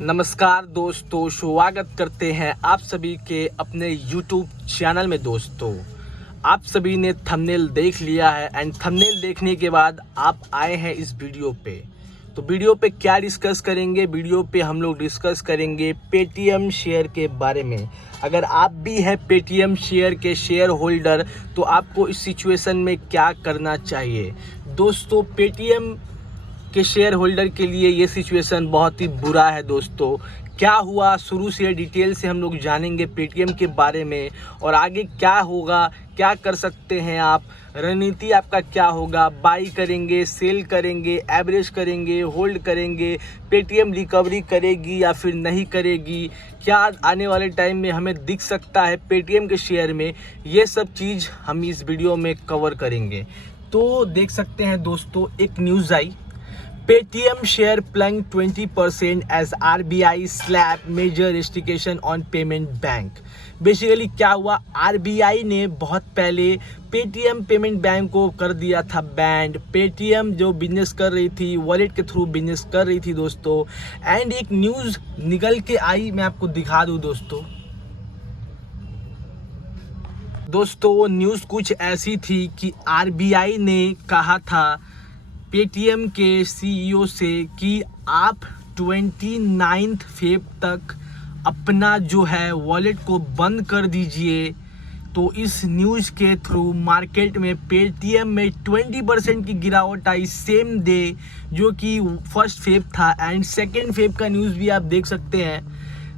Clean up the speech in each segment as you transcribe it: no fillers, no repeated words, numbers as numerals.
नमस्कार दोस्तों, स्वागत करते हैं आप सभी के अपने YouTube चैनल में। दोस्तों, आप सभी ने थंबनेल देख लिया है एंड थंबनेल देखने के बाद आप आए हैं इस वीडियो पे। तो वीडियो पे क्या डिस्कस करेंगे? वीडियो पे हम लोग डिस्कस करेंगे पेटीएम शेयर के बारे में। अगर आप भी हैं पेटीएम शेयर के शेयर होल्डर तो आपको इस सिचुएशन में क्या करना चाहिए। दोस्तों, पेटीएम के शेयर होल्डर के लिए ये सिचुएशन बहुत ही बुरा है। दोस्तों, क्या हुआ शुरू से डिटेल से हम लोग जानेंगे पेटीएम के बारे में और आगे क्या होगा, क्या कर सकते हैं आप, रणनीति आपका क्या होगा, बाई करेंगे, सेल करेंगे, एवरेज करेंगे, होल्ड करेंगे, पेटीएम रिकवरी करेगी या फिर नहीं करेगी, क्या आने वाले टाइम में हमें दिख सकता है पेटीएम के शेयर में, ये सब चीज़ हम इस वीडियो में कवर करेंगे। तो देख सकते हैं दोस्तों, एक news I, Paytm share plunged 20% as RBI slapped major restriction on payment bank। Basically क्या हुआ, RBI ने बहुत पहले पेटीएम पेमेंट बैंक को कर दिया था बैंड। पेटीएम जो बिजनेस कर रही थी, वॉलेट के थ्रू बिजनेस कर रही थी दोस्तों। एंड एक न्यूज़ निकल के आई, मैं आपको दिखा दूँ दोस्तों वो न्यूज़ कुछ ऐसी थी कि RBI ने कहा था पेटीएम के CEO से कि आप 29 फेब तक अपना जो है वॉलेट को बंद कर दीजिए। तो इस न्यूज़ के थ्रू मार्केट में पेटीएम में 20% की गिरावट आई सेम डे, जो कि 1 फेब था। एंड 2 फेब का न्यूज़ भी आप देख सकते हैं।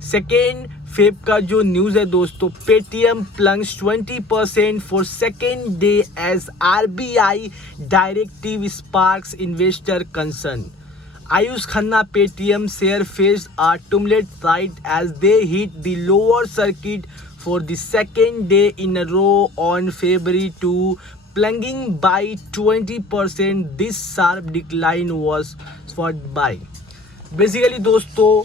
2 फेब का जो न्यूज़ है दोस्तों, Paytm plunges 20% for 2nd day as RBI directive sparks investor concern. Ayush Khanna Paytm share faced a tumult right as they hit the lower circuit for the 2nd day in a row on February 2, plunging by 20%. This sharp decline was followed by basically दोस्तों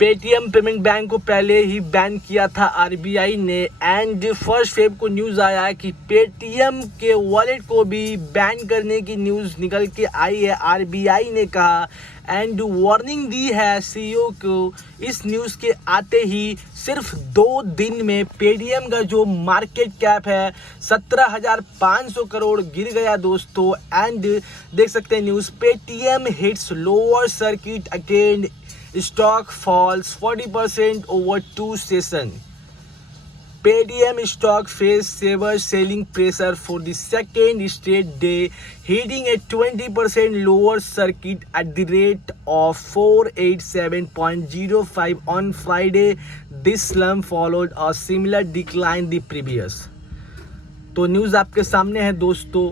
Paytm payment bank को पहले ही ban किया था RBI ने। And 1 Feb को news आया कि Paytm के वॉलेट को भी बैन करने की न्यूज़ निकल के आई है। RBI ने कहा एंड वार्निंग दी है CEO को। इस न्यूज़ के आते ही सिर्फ 2 दिन में पेटीएम का जो मार्केट कैप है 17,500 करोड़ गिर गया दोस्तों। एंड देख सकते हैं news, Paytm hits lower circuit again, stock falls 40% over 2 sessions। Paytm stock faced severe selling pressure for the 2nd straight day, hitting a 20% lower circuit at the rate of 487.05 on Friday. This slump followed a similar decline the previous। तो news आपके सामने है दोस्तों।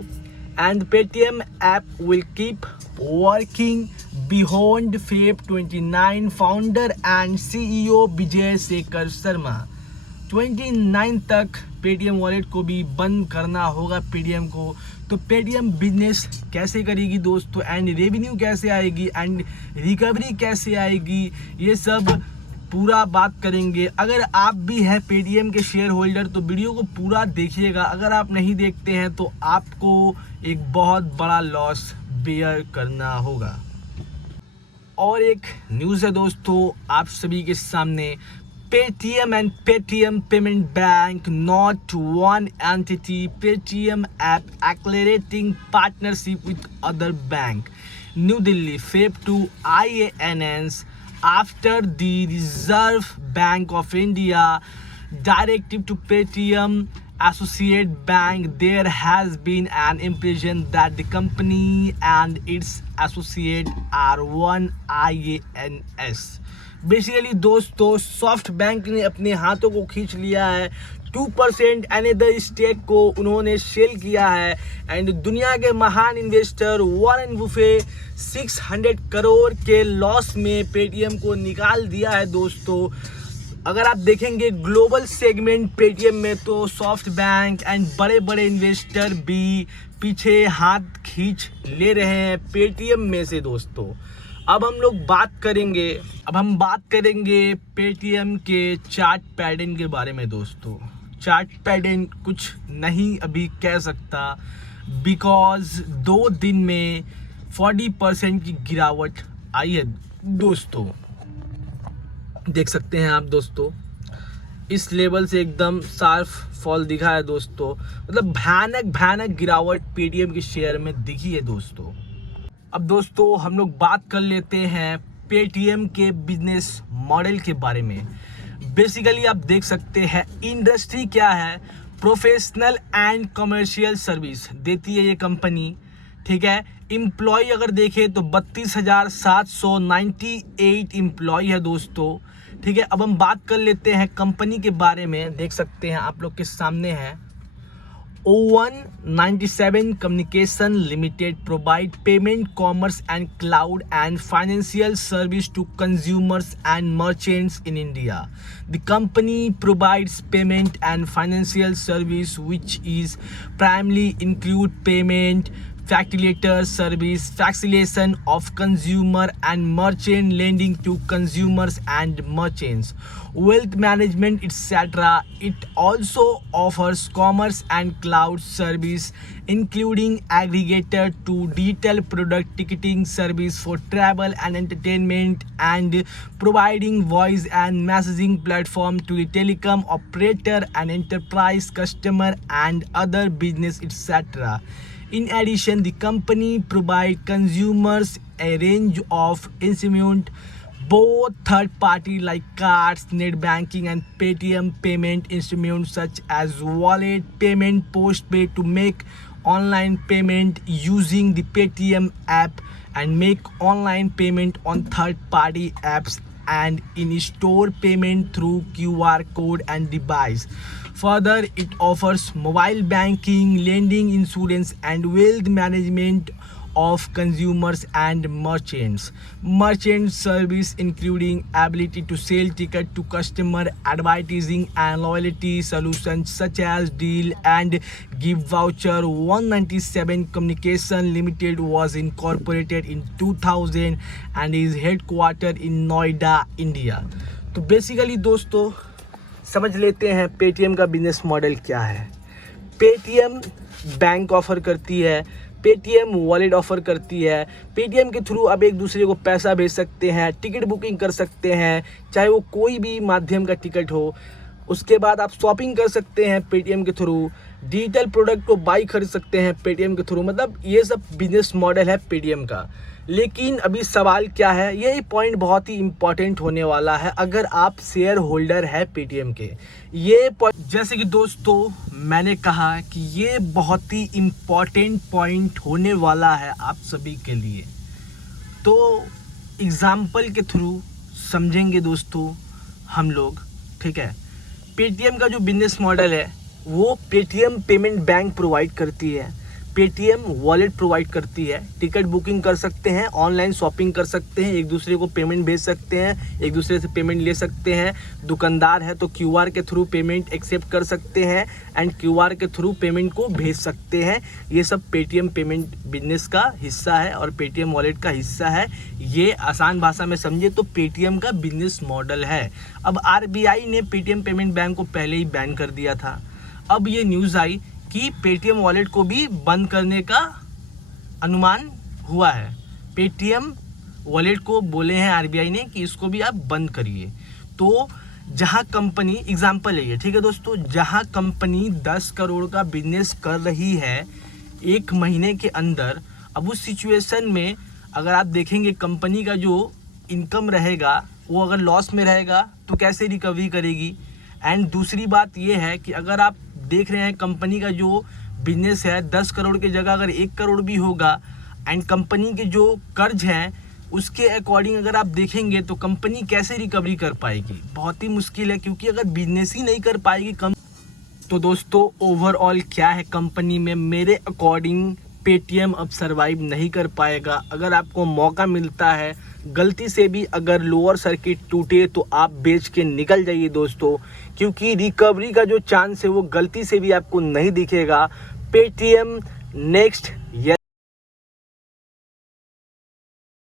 And Paytm app will keep working beyond Feb 29, founder and CEO Vijay Shekhar Sharma. 29 तक Paytm wallet को भी बंद करना होगा पेटीएम को। तो पेटीएम बिजनेस कैसे करेगी दोस्तों, एंड रेवेन्यू कैसे आएगी, एंड रिकवरी कैसे आएगी, ये सब पूरा बात करेंगे। अगर आप भी हैं पेटीएम के शेयर होल्डर तो वीडियो को पूरा देखिएगा। अगर आप नहीं देखते हैं तो आपको एक बहुत बड़ा लॉस बेयर करना होगा। और एक न्यूज़ है दोस्तों आप सभी के सामने, Paytm and Paytm payment bank not one entity, Paytm app accelerating partnership with other bank. New Delhi Feb 2 IANS after the Reserve Bank of India directive to Paytm Associate Bank, there has been an impression that the company and its associate are one IANS। Basically दोस्तों soft bank ने अपने हाथों को खींच लिया है। 2% another stake को उन्होंने सेल किया है। एंड दुनिया के महान इन्वेस्टर वॉरेन बुफे 600 करोड़ के लॉस में पेटीएम को निकाल दिया है दोस्तों। अगर आप देखेंगे ग्लोबल सेगमेंट पेटीएम में तो सॉफ्ट बैंक एंड बड़े बड़े इन्वेस्टर भी पीछे हाथ खींच ले रहे हैं पेटीएम में से दोस्तों। अब हम बात करेंगे पेटीएम के चार्ट पैटर्न के बारे में दोस्तों। चार्ट पैटर्न कुछ नहीं अभी कह सकता, बिकॉज 2 दिन में 40% की गिरावट आई है दोस्तों। देख सकते हैं आप दोस्तों, इस लेवल से एकदम शार्प फॉल दिखा है दोस्तों। मतलब भयानक गिरावट पेटीएम के शेयर में दिखी है दोस्तों। अब दोस्तों हम लोग बात कर लेते हैं पेटीएम के बिजनेस मॉडल के बारे में। बेसिकली आप देख सकते हैं इंडस्ट्री क्या है, प्रोफेशनल एंड कमर्शियल सर्विस देती है ये कंपनी, ठीक है। एम्प्लॉय अगर देखें तो 32,798 एम्प्लॉय है दोस्तों, ठीक है। अब हम बात कर लेते हैं कंपनी के बारे में। देख सकते हैं आप लोग के सामने है O197 Communication Limited provide payment, commerce and cloud and financial service to consumers and merchants in India. The company provides payment and financial service which is primarily include payment, facilitator service, facilitation of consumer and merchant lending to consumers and merchants, wealth management, etc. It also offers commerce and cloud service, including aggregator to digital product ticketing service for travel and entertainment, and providing voice and messaging platform to the telecom operator and enterprise customer and other business, etc. In addition, the company provides consumers a range of instruments, both third-party like cards, net banking, and Paytm payment instruments such as wallet payment, postpaid to make online payment using the Paytm app, and make online payment on third-party apps, and in-store payment through QR code and device. Further, it offers mobile banking, lending, insurance, and wealth management of consumers and merchants. Merchant service including ability to sell ticket to customer, advertising and loyalty solutions such as deal and give voucher. 197 Communication Limited was incorporated in 2000 and is headquartered in Noida, India. तो basically दोस्तों समझ लेते हैं Paytm का business model क्या है। Paytm bank offer करती है, पेटीएम वॉलेट ऑफर करती है। पेटीएम के थ्रू आप एक दूसरे को पैसा भेज सकते हैं, टिकट बुकिंग कर सकते हैं, चाहे वो कोई भी माध्यम का टिकट हो। उसके बाद आप शॉपिंग कर सकते हैं पेटीएम के थ्रू, डिजिटल प्रोडक्ट को बाई खरीद सकते हैं पेटीएम के थ्रू। मतलब ये सब बिजनेस मॉडल है पेटीएम का। लेकिन अभी सवाल क्या है, ये पॉइंट बहुत ही इम्पॉर्टेंट होने वाला है अगर आप शेयर होल्डर है पेटीएम के। ये पॉइंट जैसे कि दोस्तों मैंने कहा कि ये बहुत ही इम्पॉर्टेंट पॉइंट होने वाला है आप सभी के लिए। तो एग्जाम्पल के थ्रू समझेंगे दोस्तों हम लोग, ठीक है। पेटीएम का जो बिजनेस मॉडल है वो पेटीएम पेमेंट बैंक प्रोवाइड करती है, पेटीएम वॉलेट प्रोवाइड करती है, टिकट बुकिंग कर सकते हैं, ऑनलाइन शॉपिंग कर सकते हैं, एक दूसरे को पेमेंट भेज सकते हैं, एक दूसरे से पेमेंट ले सकते हैं। दुकानदार है तो क्यूआर के थ्रू पेमेंट एक्सेप्ट कर सकते हैं एंड क्यूआर के थ्रू पेमेंट को भेज सकते हैं। ये सब पेटीएम पेमेंट बिजनेस का हिस्सा है और पेटीएम वॉलेट का हिस्सा है। ये आसान भाषा में समझे तो पेटीएम का बिजनेस मॉडल है। अब आरबीआई ने पेटीएम पेमेंट बैंक को पहले ही बैन कर दिया था। अब ये न्यूज़ आई कि पेटीएम वॉलेट को भी बंद करने का अनुमान हुआ है। पेटीएम वॉलेट को बोले हैं आरबीआई ने कि इसको भी आप बंद करिए। तो जहां कंपनी एग्जांपल है ये, ठीक है दोस्तों, जहां कंपनी 10 करोड़ का बिजनेस कर रही है एक महीने के अंदर, अब उस सिचुएशन में अगर आप देखेंगे कंपनी का जो इनकम रहेगा वो अगर लॉस में रहेगा तो कैसे रिकवरी करेगी। एंड दूसरी बात ये है कि अगर आप देख रहे हैं कंपनी का जो बिजनेस है 10 करोड़ की जगह अगर 1 करोड़ भी होगा एंड कंपनी के जो कर्ज हैं उसके अकॉर्डिंग अगर आप देखेंगे तो कंपनी कैसे रिकवरी कर पाएगी, बहुत ही मुश्किल है। क्योंकि अगर बिजनेस ही नहीं कर पाएगी तो दोस्तों ओवरऑल क्या है कंपनी में, मेरे अकॉर्डिंग पेटीएम अब सर्वाइव नहीं कर पाएगा। अगर आपको मौका मिलता है गलती से भी अगर लोअर सर्किट टूटे तो आप बेच के निकल जाइए दोस्तों, क्योंकि रिकवरी का जो चांस है वो गलती से भी आपको नहीं दिखेगा। Paytm next